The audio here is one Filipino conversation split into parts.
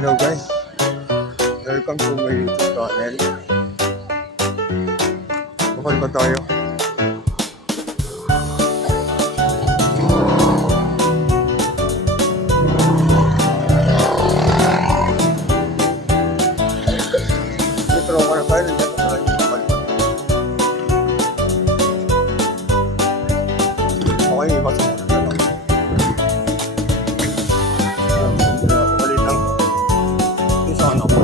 Hello guys, welcome to my YouTube channel. Bukal ba tayo? Ito ako na tayo, nandiyan pa tayo. Okay, ibasa mo na lang. Malit lang. Isa ka na ako.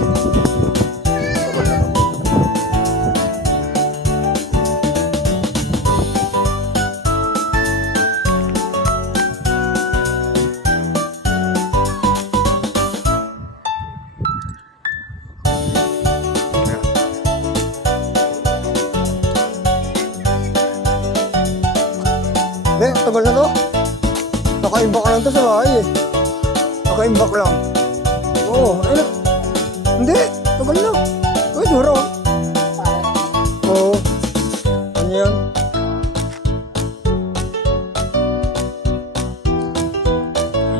Tagal na to. Nakaimbak lang to sa bahay eh. Nakaimbak lang. Oo, ayun. Hindi, tagal na. Uy, duro. Oo. Ano yan?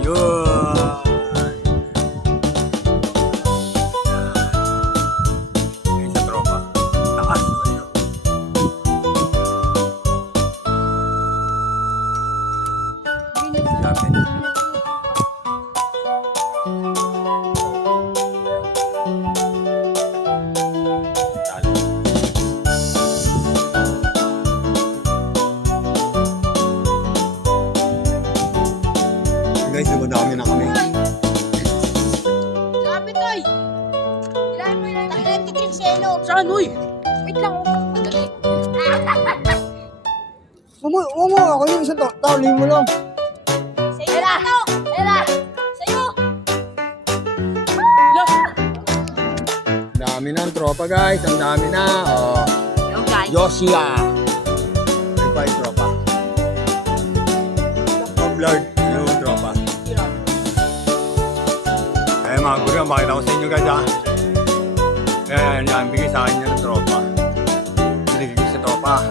Yun. Ayun sa tropa. Taas. Guys, dumadami na kami. Sabi toy! Ilan mo yun? Tangilan to Trinselo! Saan, uy? Wait lang, madali. Huwag mo, ako yung isang tali mo lang. Sa'yo na to! Ela! Sa'yo! Dami na ang tropa guys, ang dami na. Oh. Yo guys! Yoshia! Goodbye tropa. Top-lord, yung tropa. Ay mga guri, makita ko sa inyo guys ha. Yan, bigay sa akin yan ng tropa. Binigay ko sa tropa.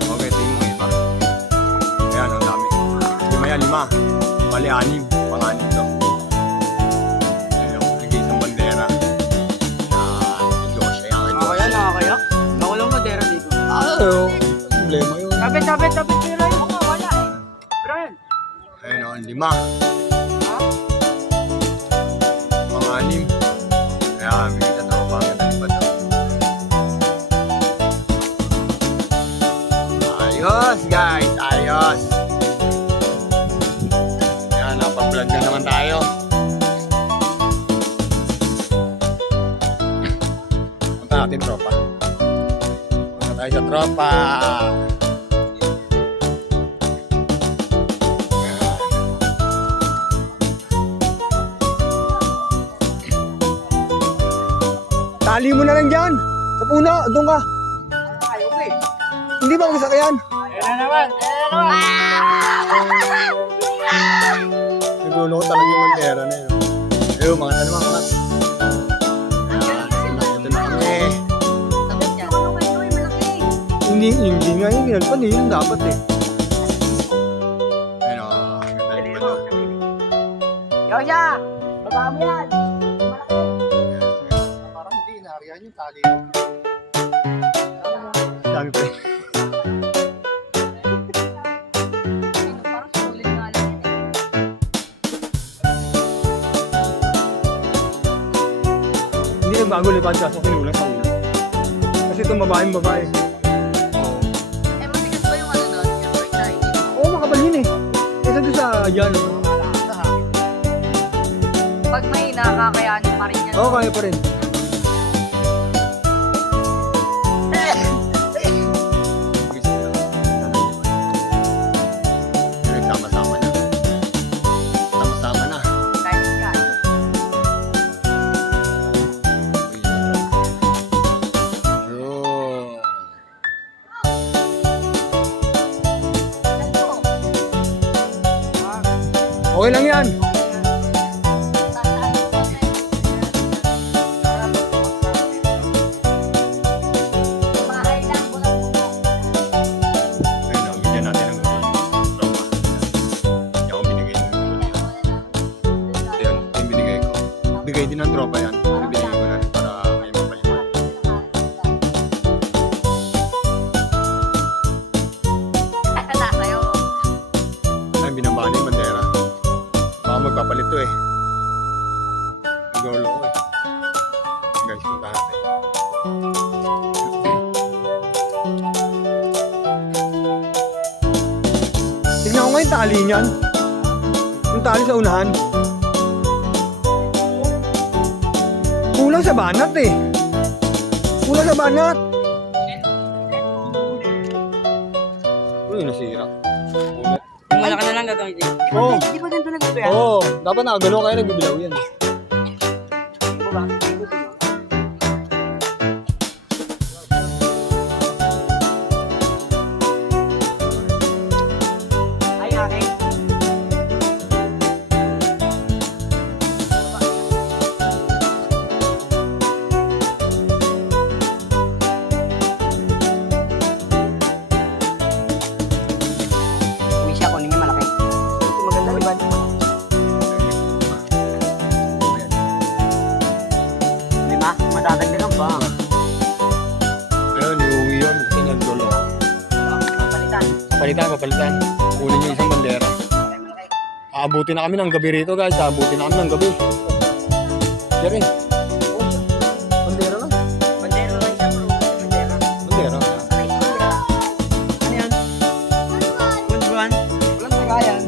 Okay, tingin mo iba. Ayan, ang dami. 5 yan, 5. Bali 6, pang-6 to. Ayun, naging isang bandera. Yan, Yoshia yan. Nakakaya, nakakaya. Ako lang madera dito. Problema yun. Tapit, tira yun. Oo, wala eh. Brian. Ayun o, 5. Pang-6. Kaya kami sa tropa ang natalipad o. Ayos guys, ayos. Yan, napag-vlog na naman tayo. Punta natin tropa. Punta tayo sa tropa. Tali mo na lang dyan. Sa puno, doon ka. Ayaw ko eh. Hindi ba masakyan? Ayan na naman. Nagulo ko talaga yung bandera na yun. Ayun, mga tanong mga. Ito na kami. Tapos yan. Ano kayo, malaki? Hindi nga yung ginalpan eh. Yun dapat eh. Ayun o. Natalipad o. Yosha! Baba mo yan. Parang hindi inarihan yung tali mo. Dami pa rin. Parang sulit nga lang yun eh. Hindi nagbago lipad kaso kinulang sa ulo. Kasi itong babae. Oo. Eh, matigas ba yung ano doon? Yung white Chinese? Oo, makabalhin eh. Kesa doon sa yan. Pag may nakakayanin pa rin yan. Oo, kaya pa rin. Sama-sama na. Sama-sama na. Kahit ka. Yun. Okay lang yan. bigay din ng tropa yan. Binigay ko na rin para may mapalitan. Nasa'yo. Ay, binaba na yung bandera. Baka magpapalit to eh. Nagolo ko eh. Guys, punta natin. Tignan ko nga yung tali niyan. Yung tali sa unahan. Kulang sa banat eh. Kulang sa banat. Uy, nasira. Wala ka na lang gagawin din. Oo. Di ba ganito nagluto yan? Oo. Dapat nakagano kayo nagbibilaw yan. Di ba? Ay, akin. Uwi siya, kunin niya malaki. Ito maganda, di ba? Lima? Madadagdagan pa. Ayun, iuwi yun kasi nagdolo. Papalitan. Papalitan. Kunin yung isang bandera. Aabutin na kami ng gabi rito guys. Aabutin na kami ng gabi. Yan eh. Bandera lang. Bandera lang siya, bro. Bandera. Bandera. Ano yan? Bunbuan? Walang tagayan.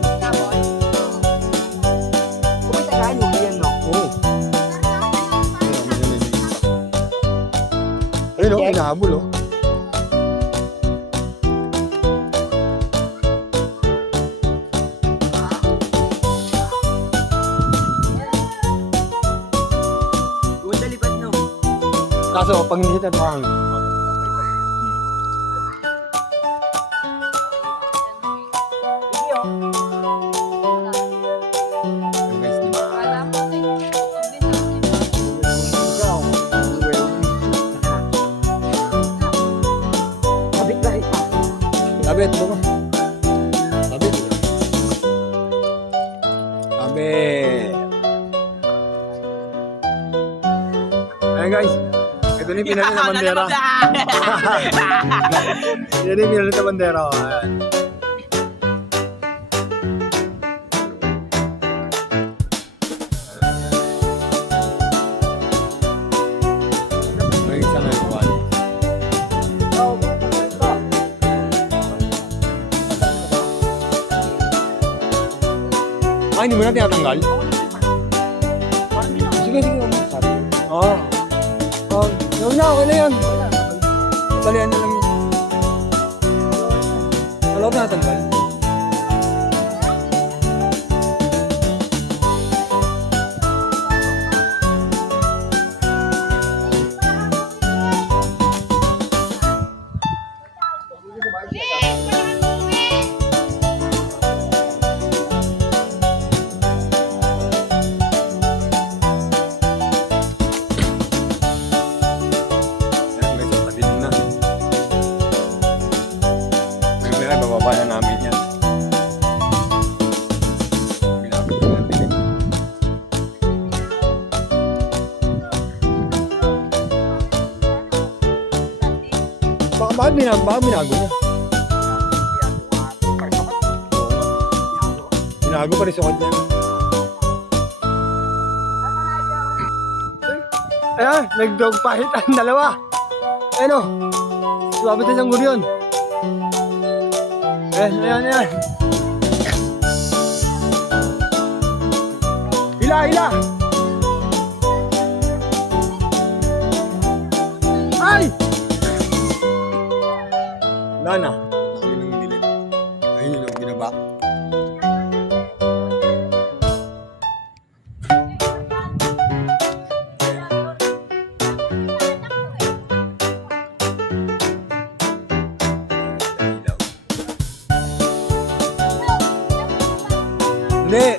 Kung may tagayan, huli yan, no? Oo. Ayun o, inahabol o. Gunda lipad, no? Kaso, pag hindi kita mahal. Sige, oh. Guys, di ba? Alam mo, Kabit ba ito? Sabit, buka. Sabit. Sabit. Ayan guys. Ito na yung pinalit na bandera. Yan yung pinalit na bandera. Oh. Ayan. May isa na yung wali. Oh, ito. Ah, hindi mo na tinatanggal? Parang yun, oh. Sige, sige. Sabi. Oo. Oh, yun na, okay na yan. Talian na lang yun. Wala ko tinatanggal. Ayan guys, ang kabit na. May bababa na namin yan. Pinapit ko ng bitin. Bakit binago niya? Binago pa rin sukot niya. Ayan, nag-dog pahit ang dalawa. Ayan o. Sumabit na siyang gurion. Ayan. Hila! Ay! Wala na. Ayun ang dilim. Ayun ang binaba. Hindi.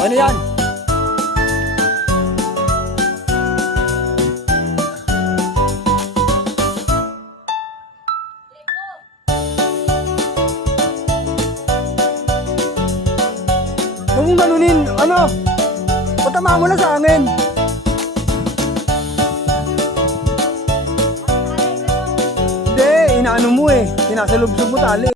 Ano yan? Huwag mong ganunin, ano? Patama mo na sa angin. Hindi, inaano mo eh. Sinasalubsob mo tali.